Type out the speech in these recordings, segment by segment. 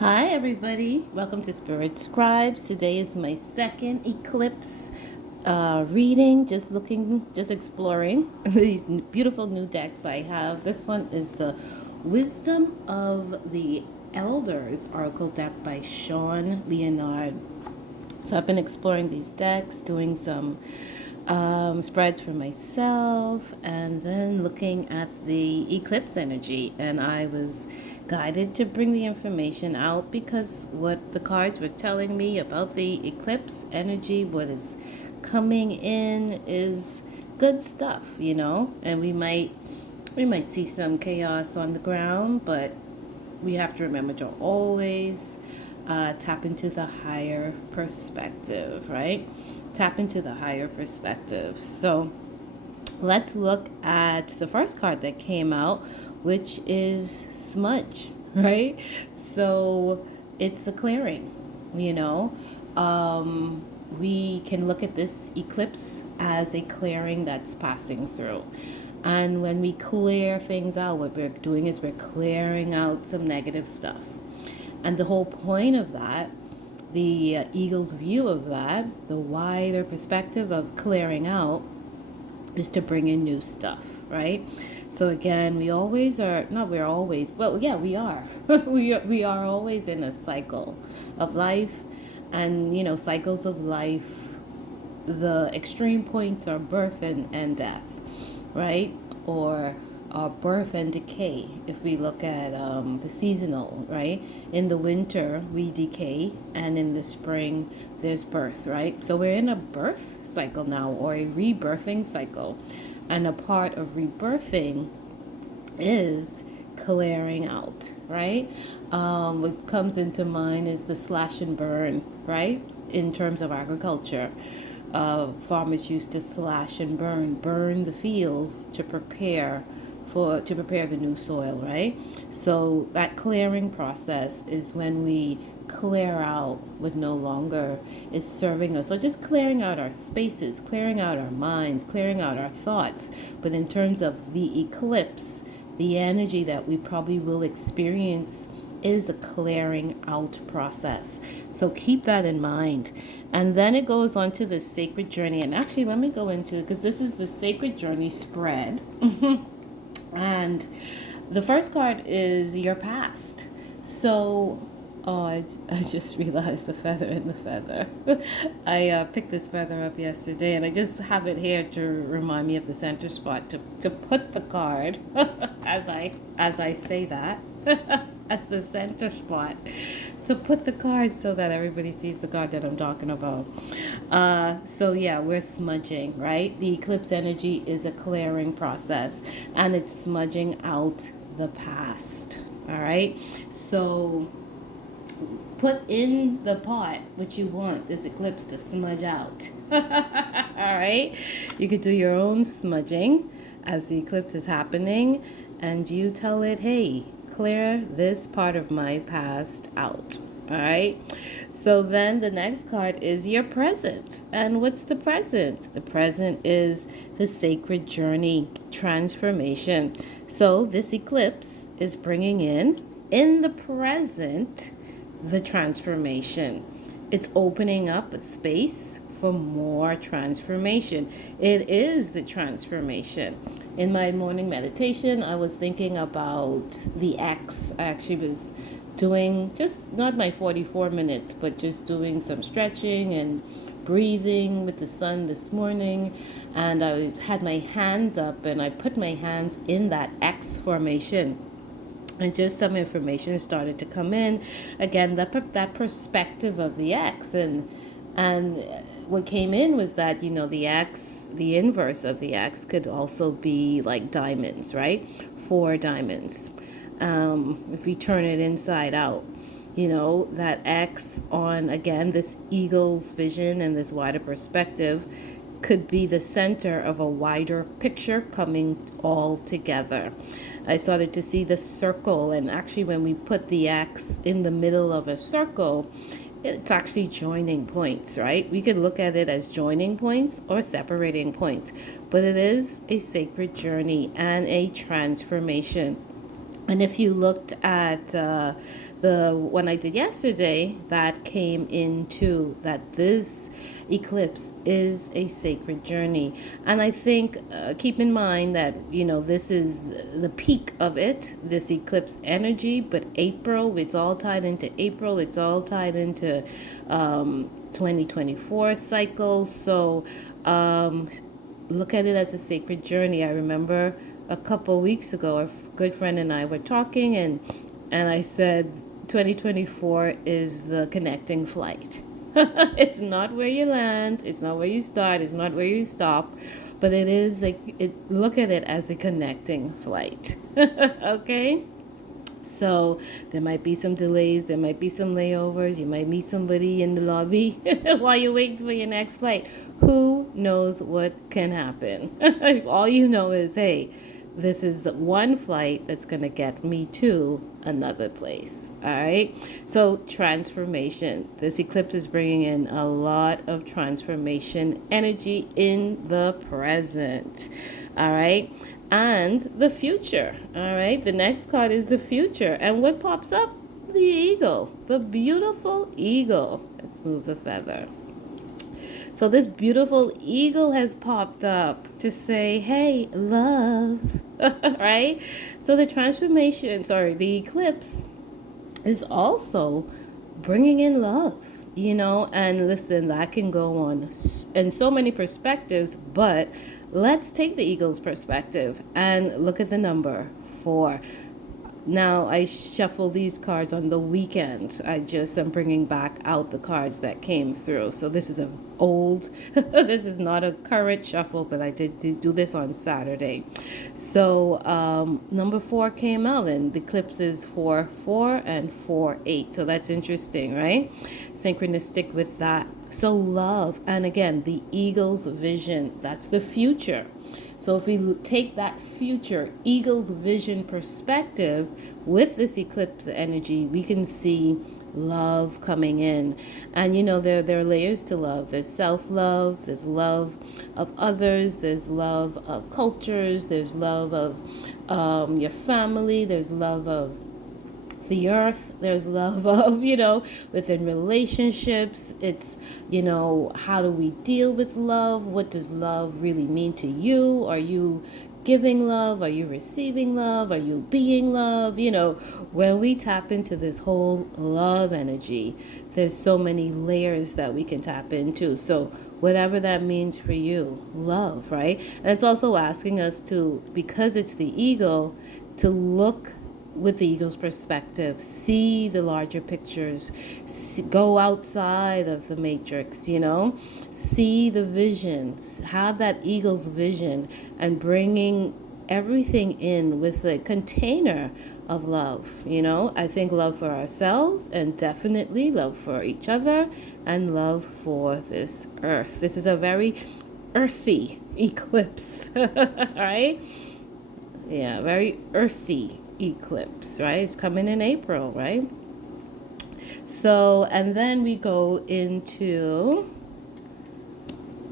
Hi everybody, welcome to Spirit Scribes. Today is my second eclipse reading, just exploring these beautiful new decks I have. This one is the Wisdom of the Elders Oracle deck by Sean Leonard. So I've been exploring these decks, doing some spreads for myself, and then looking at the eclipse energy. And I was guided to bring the information out because what the cards were telling me about the eclipse energy, what is coming in, is good stuff. And we might see some chaos on the ground, but we have to remember to always tap into the higher perspective, right? Tap into the higher perspective. So let's look at the first card that came out, which is Smudge, right? So it's a clearing, you know. We can look at this eclipse as a clearing that's passing through. And when we clear things out, what we're doing is we're clearing out some negative stuff. And the whole point of that, the eagle's view of that, the wider perspective of clearing out, is to bring in new stuff, right? So again, we always are, not we're always, well, yeah, we are. we are always in a cycle of life. And, cycles of life, the extreme points are birth and death, right? Or birth and decay. If we look at the seasonal, right? In the winter, we decay, and in the spring, there's birth, right? So we're in a birth cycle now, or a rebirthing cycle. And a part of rebirthing is clearing out, right? What comes into mind is the slash and burn, right? In terms of agriculture, farmers used to slash and burn the fields to prepare the new soil, right? So that clearing process is when we clear out what no longer is serving us. So just clearing out our spaces, clearing out our minds, clearing out our thoughts. But in terms of the eclipse, the energy that we probably will experience is a clearing out process. So keep that in mind. And then it goes on to the sacred journey. And actually, let me go into it because this is the sacred journey spread. And the first card is your past. So, I just realized the feather in the feather. I picked this feather up yesterday, and I just have it here to remind me of the center spot to put the card as I say that as the center spot to put the card so that everybody sees the card that I'm talking about. So yeah, we're smudging, right? The eclipse energy is a clearing process, and it's smudging out the past. All right. So put in the pot what you want this eclipse to smudge out. All right. You could do your own smudging as the eclipse is happening, and you tell it, hey, clear this part of my past out. All right. So then the next card is your present. And what's the present? The present is the sacred journey, transformation. So this eclipse is bringing in the present, the transformation. It's opening up a space for more transformation. It is the transformation. In my morning meditation, I was thinking about the X. I actually was doing just not my 44 minutes, but just doing some stretching and breathing with the sun this morning. And I had my hands up and I put my hands in that X formation, and just some information started to come in. Again, that perspective of the X, and what came in was that the X, the inverse of the X, could also be like diamonds, right? 4 diamonds. If we turn it inside out, that X on, again, this eagle's vision and this wider perspective could be the center of a wider picture coming all together. I started to see the circle, and actually when we put the X in the middle of a circle, it's actually joining points, right? We could look at it as joining points or separating points, but it is a sacred journey and a transformation. And if you looked at the one I did yesterday, that came into that this eclipse is a sacred journey. And I think, keep in mind that, this is the peak of it, this eclipse energy, but April, it's all tied into April, it's all tied into 2024 cycle. So, look at it as a sacred journey. I remember a couple weeks ago, a good friend and I were talking, and I said 2024 is the connecting flight. It's not where you land, it's not where you start, it's not where you stop, but it is look at it as a connecting flight. Okay? So there might be some delays, there might be some layovers, you might meet somebody in the lobby while you're waiting for your next flight. Who knows what can happen? All you know is, hey, this is the one flight that's going to get me to another place. All right. So, transformation. This eclipse is bringing in a lot of transformation energy in the present. All right. And the future. All right. The next card is the future. And what pops up? The eagle. The beautiful eagle. Let's move the feather. So this beautiful eagle has popped up to say, hey, love, right? So the eclipse is also bringing in love, and listen, that can go on in so many perspectives, but let's take the eagle's perspective and look at the number 4. Now, I shuffle these cards on the weekend. I just am bringing back out the cards that came through. So this is an old, this is not a current shuffle, but I did do this on Saturday. So number 4 came out, and the eclipse is 4-4 and 4-8. So that's interesting, right? Synchronistic with that. So love, and again, the eagle's vision, that's the future. So if we take that future eagle's vision perspective with this eclipse energy, we can see love coming in. And there are layers to love. There's self-love, there's love of others, there's love of cultures, there's love of your family, there's love of the earth, there's love of, within relationships. It's, how do we deal with love? What does love really mean to you? Are you giving love? Are you receiving love? Are you being love? When we tap into this whole love energy, there's so many layers that we can tap into. So whatever that means for you, love, right? And it's also asking us to, because it's the ego, to look with the eagle's perspective, see the larger pictures, go outside of the matrix, see the visions, have that eagle's vision, and bringing everything in with a container of love. I think love for ourselves, and definitely love for each other, and love for this earth. This is a very earthy eclipse, right? Yeah, very earthy eclipse, right? It's coming in April, right? So, and then we go into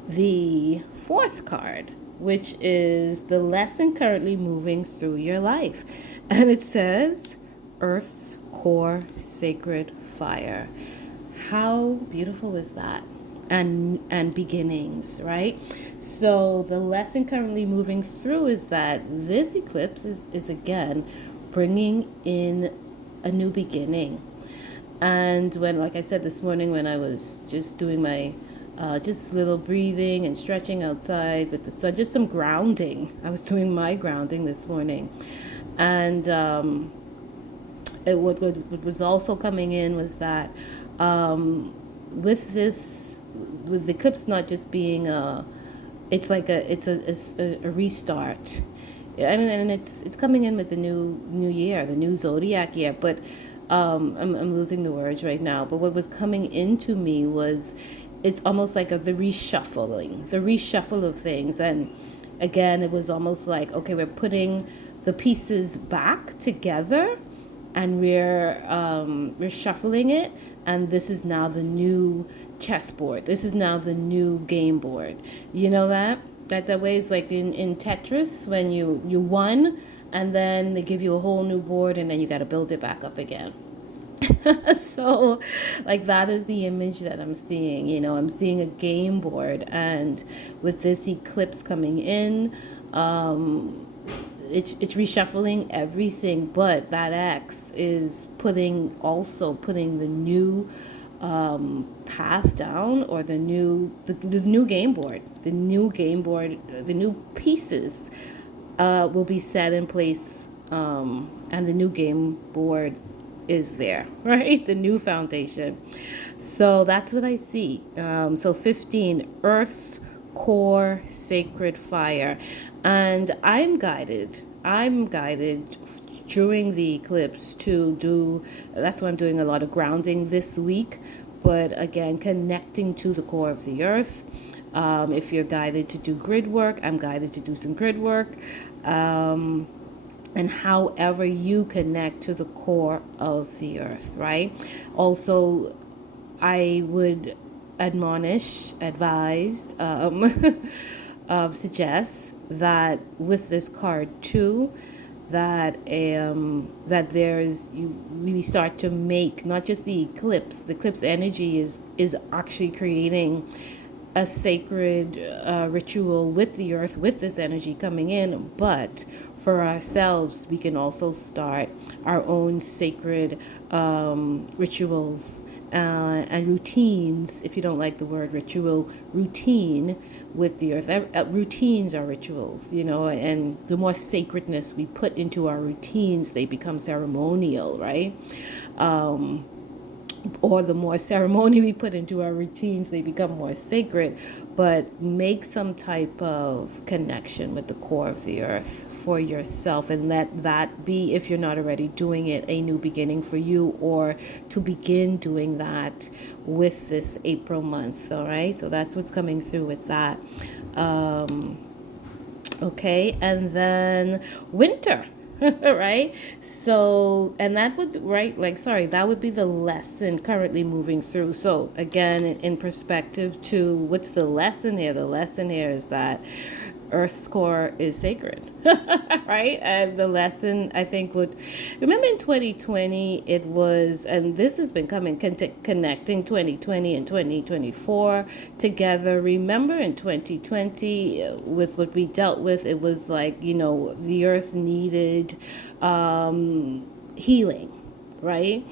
the 4th card, which is the lesson currently moving through your life. And it says, Earth's core sacred fire. How beautiful is that? And beginnings, right? So the lesson currently moving through is that this eclipse is again bringing in a new beginning. And when, like I said this morning, when I was just doing my just little breathing and stretching outside with the sun, just some grounding. I was doing my grounding this morning. And what was also coming in was that with the eclipse not just being it's like a restart. I mean, and it's coming in with the new year, the new zodiac year. But I'm losing the words right now. But what was coming into me was, it's almost like the reshuffle of things. And again, it was almost like, okay, we're putting the pieces back together, and we're shuffling it, and this is now the new chessboard. This is now the new game board. You know that way is like in Tetris, when you won, and then they give you a whole new board, and then you got to build it back up again. So, like, that is the image that I'm seeing. I'm seeing a game board, and with this eclipse coming in, it's reshuffling everything, but that X is putting the new path down, or the new game board, the new pieces will be set in place, and the new game board is there, right? The new foundation. So that's what I see. So 15, Earth's core sacred fire. And I'm guided during the eclipse to do, that's why I'm doing a lot of grounding this week, but again, connecting to the core of the earth. If you're guided to do grid work, I'm guided to do some grid work. And however you connect to the core of the earth, right? Also, I would advise, suggest that with this card too, that we start to make not just the eclipse. The eclipse energy is actually creating a sacred ritual with the earth, with this energy coming in. But for ourselves, we can also start our own sacred rituals and routines. If you don't like the word ritual, routine with the earth. Routines are rituals, and the more sacredness we put into our routines, they become ceremonial, right? Or the more ceremony we put into our routines, they become more sacred. But make some type of connection with the core of the earth for yourself, and let that be, if you're not already doing it, a new beginning for you, or to begin doing that with this April month. All right, so that's what's coming through with that. Okay, and then winter. Right? So, and that would be right, like, sorry, that would be the lesson currently moving through. So, again, in perspective to what's the lesson here? The lesson here is that Earth's core is sacred, right? And the lesson, I think, would remember in 2020, it was, and this has been connecting 2020 and 2024 together. Remember in 2020, with what we dealt with, it was like, the earth needed healing, right?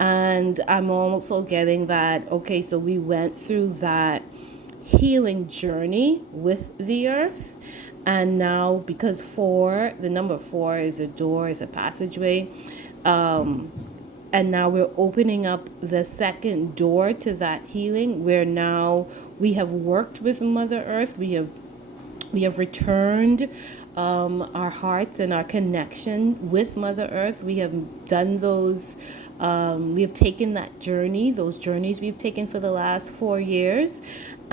And I'm also getting that, okay, so we went through that healing journey with the earth, and now, because the number four is a door, is a passageway, and now we're opening up the second door to that healing, where now we have worked with Mother Earth. We have returned our hearts and our connection with Mother Earth. We have done those. We have taken that journey, those journeys we've taken for the last 4 years.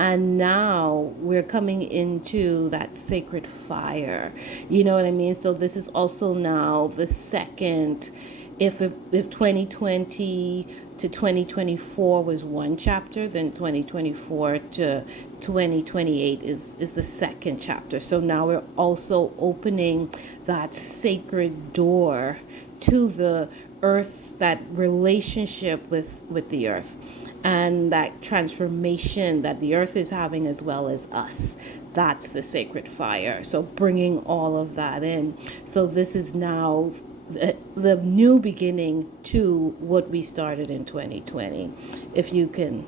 And now we're coming into that sacred fire. You know what I mean? So this is also now the second. If 2020 to 2024 was one chapter, then 2024 to 2028 is the second chapter. So now we're also opening that sacred door to the earth, that relationship with the earth, and that transformation that the earth is having, as well as us. That's the sacred fire. So bringing all of that in. So this is now the new beginning to what we started in 2020, if you can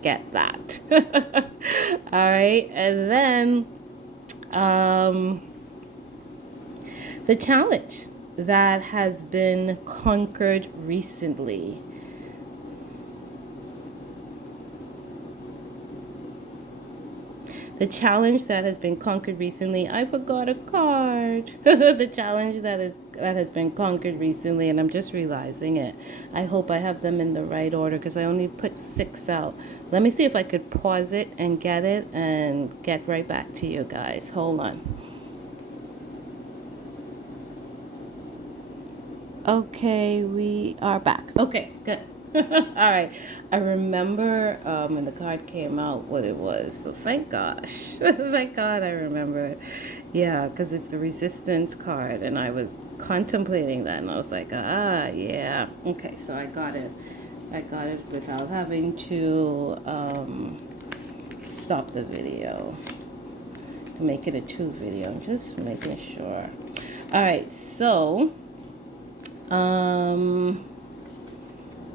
get that. All right, and then the challenge that has been conquered recently. The challenge that has been conquered recently. I forgot a card. The challenge that has been conquered recently, and I'm just realizing it. I hope I have them in the right order, because I only put 6 out. Let me see if I could pause it and get it and get right back to you guys. Hold on. Okay, we are back. Okay, good. All right. I remember when the card came out what it was. So thank gosh. Thank God I remember it. Yeah, because it's the resistance card. And I was contemplating that. And I was like, yeah. Okay, so I got it. I got it without having to stop the video. Make it a 2 video. I'm just making sure. All right, so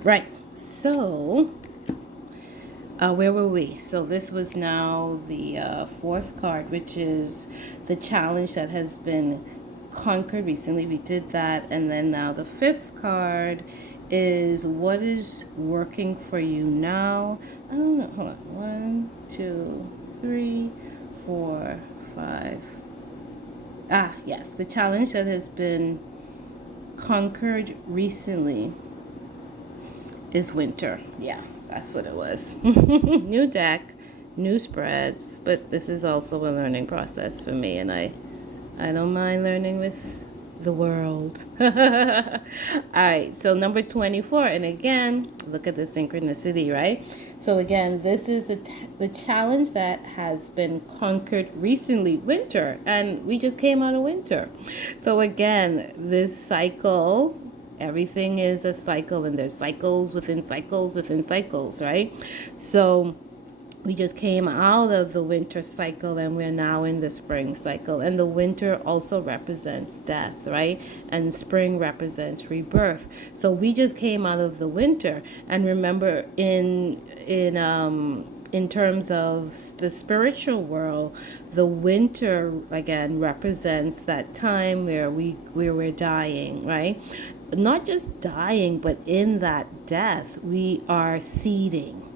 right. So where were we? So this was now the 4th card, which is the challenge that has been conquered recently. We did that, and then now the 5th card is what is working for you now. I don't know. Hold on. 1, 2, 3, 4, 5. Yes, the challenge that has been conquered recently is winter. Yeah, that's what it was. New deck, new spreads, but this is also a learning process for me, and I don't mind learning with the world. All right, so number 24, and again, look at the synchronicity, right? So again, this is the challenge that has been conquered recently, winter, and we just came out of winter. So again, this cycle, everything is a cycle, and there's cycles within cycles within cycles, right? So we just came out of the winter cycle and we're now in the spring cycle, and the winter also represents death, right? And spring represents rebirth. So we just came out of the winter, and remember, in terms of the spiritual world, the winter again represents that time where we're dying, right? Not just dying, but in that death we are seeding,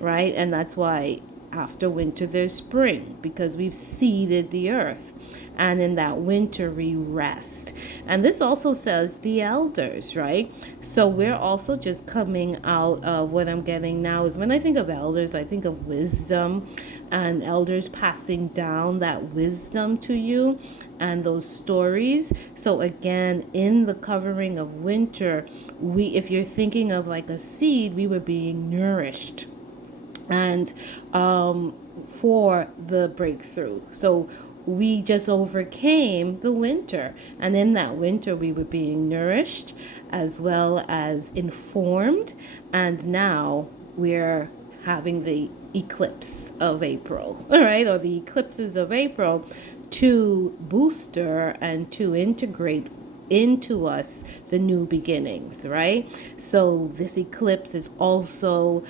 right? And that's why after winter there's spring, because we've seeded the earth, and in that winter we rest. And this also says the elders, right? So we're also just coming out of what I'm getting now is, when I think of elders, I think of wisdom, and elders passing down that wisdom to you and those stories. So again, in the covering of winter, if you're thinking of like a seed, we were being nourished, and for the breakthrough. So we just overcame the winter, and in that winter we were being nourished as well as informed, and now we're having the eclipse of April, all right, or the eclipses of April, to booster and to integrate into us the new beginnings, right? So this eclipse is also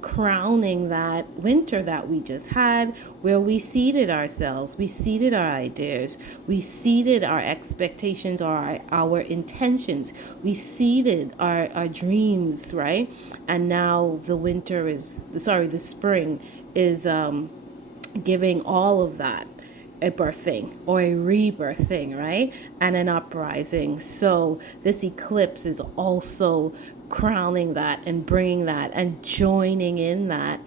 crowning that winter that we just had, where we seeded ourselves, we seeded our ideas, we seeded our expectations, or our intentions, we seeded our dreams, right? And now the spring is giving all of that a birthing or a rebirthing, right? And an uprising. So this eclipse is also crowning that and bringing that and joining in that,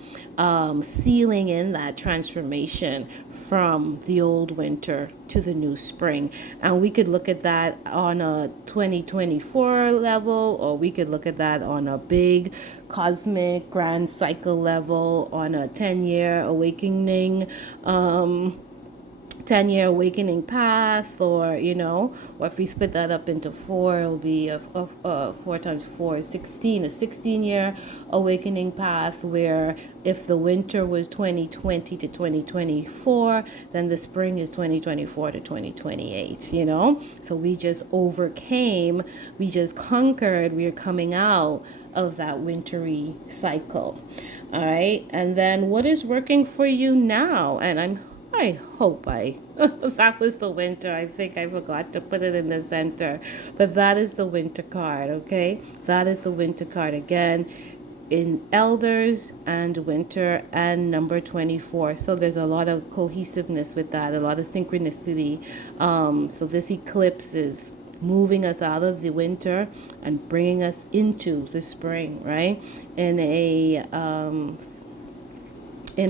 sealing in that transformation from the old winter to the new spring. And we could look at that on a 2024 level, or we could look at that on a big cosmic grand cycle level, on a 10-year awakening 10-year awakening path, or or if we split that up into 4, it'll be 4 times 4 is 16, a 16-year awakening path, where if the winter was 2020 to 2024, then the spring is 2024 to 2028. So we just overcame, we just conquered, we're coming out of that wintry cycle. All right, and then what is working for you now? And I hope that was the winter. I think I forgot to put it in the center, but that is the winter card, okay? That is the winter card again, in elders and winter and number 24. So there's a lot of cohesiveness with that, a lot of synchronicity. So this eclipse is moving us out of the winter and bringing us into the spring, right? In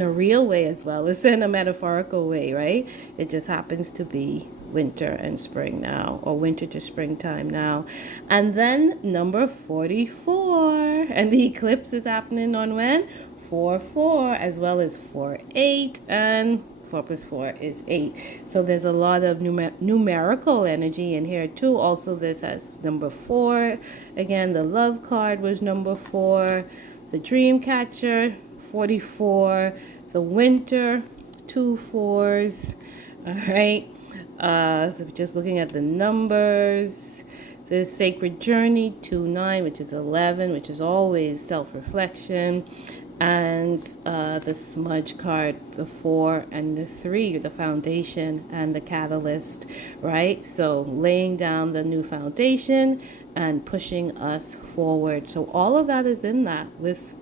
a real way as well as in a metaphorical way, right? It just happens to be winter and spring now, or winter to springtime now. And then number 44, and the eclipse is happening on when? 4-4, as well as 4-8, and 4 plus 4 is 8. So there's a lot of numerical energy in here too. Also, this has number 4. Again, the love card was number 4. The dream catcher, 44. The winter, 2 4s. All right. So just looking at the numbers. The sacred journey, 2-9, which is 11, which is always self-reflection. And the smudge card, the 4 and the 3, the foundation and the catalyst, right? So laying down the new foundation and pushing us forward. So all of that is in that with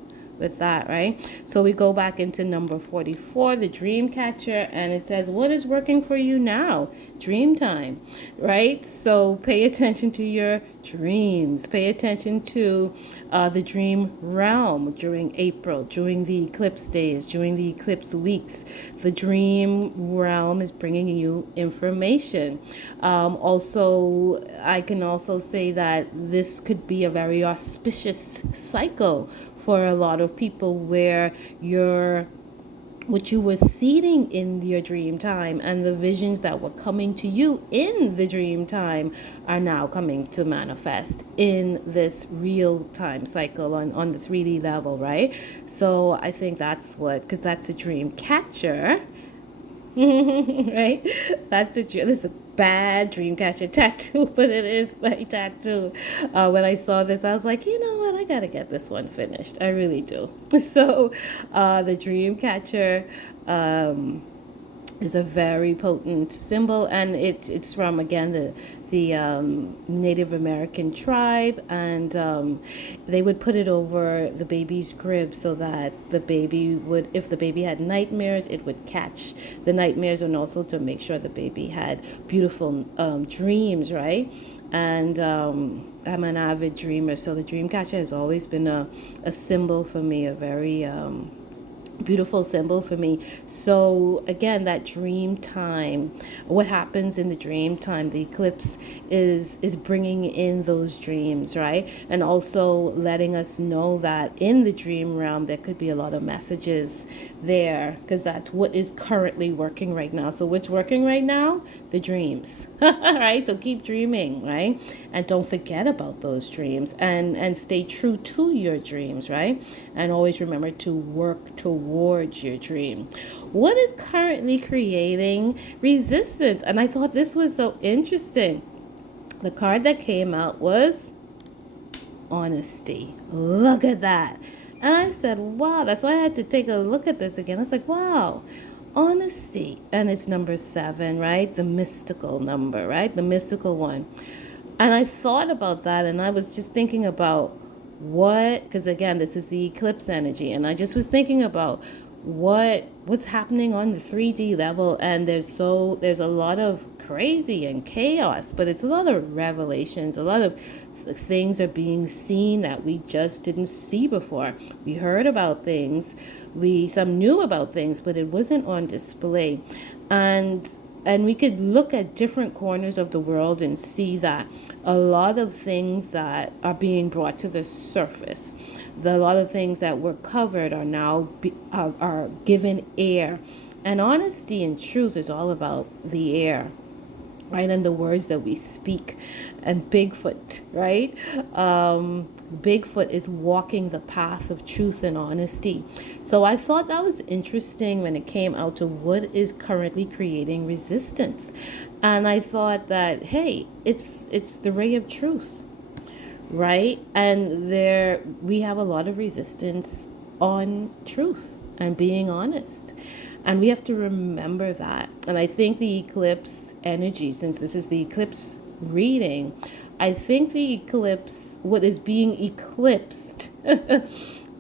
that, right? So we go back into number 44, the dream catcher, and it says, what is working for you now? Dream time, right? So pay attention to your dreams. Pay attention to the dream realm during April, during the eclipse days, during the eclipse weeks. The dream realm is bringing you information. Also, I can also say that this could be a very auspicious cycle for a lot of people, where what you were seeding in your dream time and the visions that were coming to you in the dream time are now coming to manifest in this real time cycle on the 3D level, right? So I think that's because that's a dream catcher. Right? That's a this is a bad dreamcatcher tattoo, but it is my tattoo. When I saw this, I was like, you know what? I gotta get this one finished. I really do. So, the dreamcatcher is a very potent symbol, and it's from, again, the Native American tribe, and they would put it over the baby's crib so that the baby would, if the baby had nightmares, it would catch the nightmares, and also to make sure the baby had beautiful dreams, right? And I'm an avid dreamer, so the dream catcher has always been a symbol for me, a very beautiful symbol for me. So again, that dream time, what happens in the dream time, the eclipse is bringing in those dreams, right? And also letting us know that in the dream realm there could be a lot of messages there, because that's what is currently working right now. So what's working right now? The dreams. Right? So keep dreaming, right? And don't forget about those dreams, and stay true to your dreams, right? And always remember to work towards your dream. What is currently creating resistance? And I thought this was so interesting. The card that came out was honesty. Look at that. And I said, wow. That's why I had to take a look at this again. I was like, wow. Honesty. And it's number 7, right? The mystical number, right? The mystical one. And I thought about that, and I was just thinking about because again, this is the eclipse energy, and I just was thinking about what's happening on the 3D level, and there's a lot of crazy and chaos, but it's a lot of revelations, a lot of things are being seen that we just didn't see before. We heard about things, some knew about things, but it wasn't on display. And we could look at different corners of the world and see that a lot of things that are being brought to the surface, a lot of things that were covered are now are given air. And honesty and truth is all about the air, right? And the words that we speak. And Bigfoot, right? Bigfoot is walking the path of truth and honesty. So I thought that was interesting when it came out to what is currently creating resistance. And I thought that, hey, it's the ray of truth, right? And we have a lot of resistance on truth and being honest. And we have to remember that. And I think the eclipse energy, since this is the eclipse reading, I think the eclipse, what is being eclipsed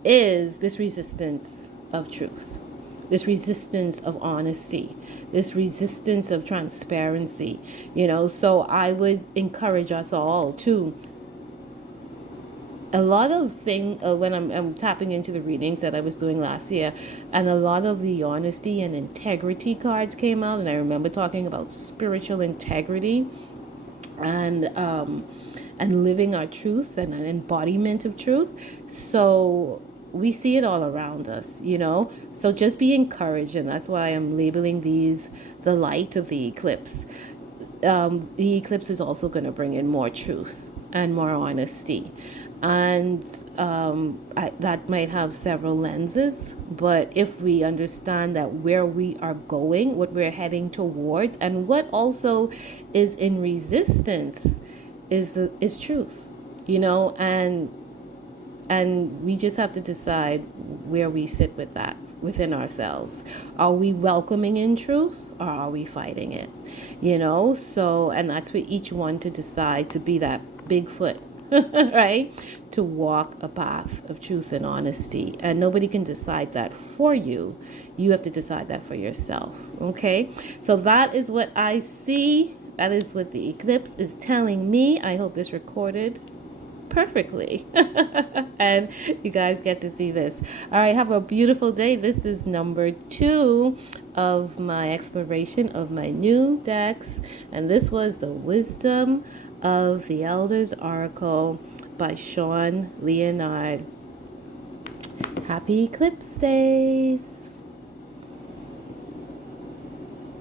is this resistance of truth, this resistance of honesty, this resistance of transparency, So I would encourage us all to a lot of when I'm tapping into the readings that I was doing last year, and a lot of the honesty and integrity cards came out, and I remember talking about spiritual integrity and living our truth and an embodiment of truth. So we see it all around us, you know. So just be encouraged, and that's why I'm labeling these the light of the eclipse. The eclipse is also going to bring in more truth and more honesty. And that might have several lenses, but if we understand that where we are going, what we're heading towards, and what also is in resistance is truth, you know, and we just have to decide where we sit with that within ourselves. Are we welcoming in truth, or are we fighting it? You know, so, and that's for each one to decide to be that Bigfoot, right? To walk a path of truth and honesty. And nobody can decide that for you. You have to decide that for yourself. Okay? So that is what I see. That is what the eclipse is telling me. I hope this recorded perfectly and you guys get to see this. All right, have a beautiful day. This is number 2 of my exploration of my new decks, and this was the Wisdom of the Elders Oracle by Sean Leonard. Happy eclipse days.